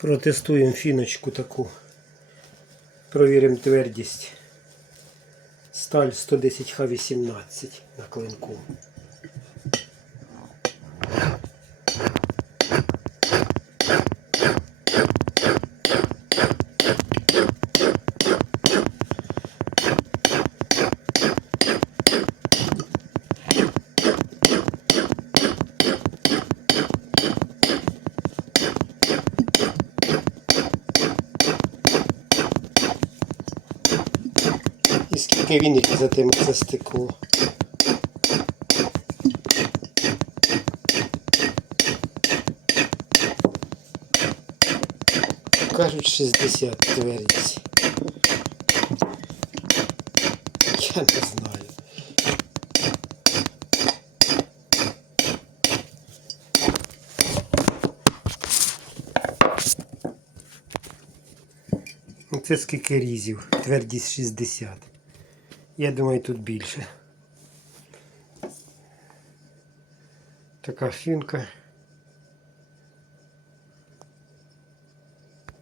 Протестуємо фіночку таку. Провіримо твердість. Сталь 110 Х18 на клинку. Скільки він їх затиме це стекло. Кажуть 60 твердість. Я не знаю. Ну, Це скільки різів? Твердість 60. Я думаю, тут більше. Така фінка.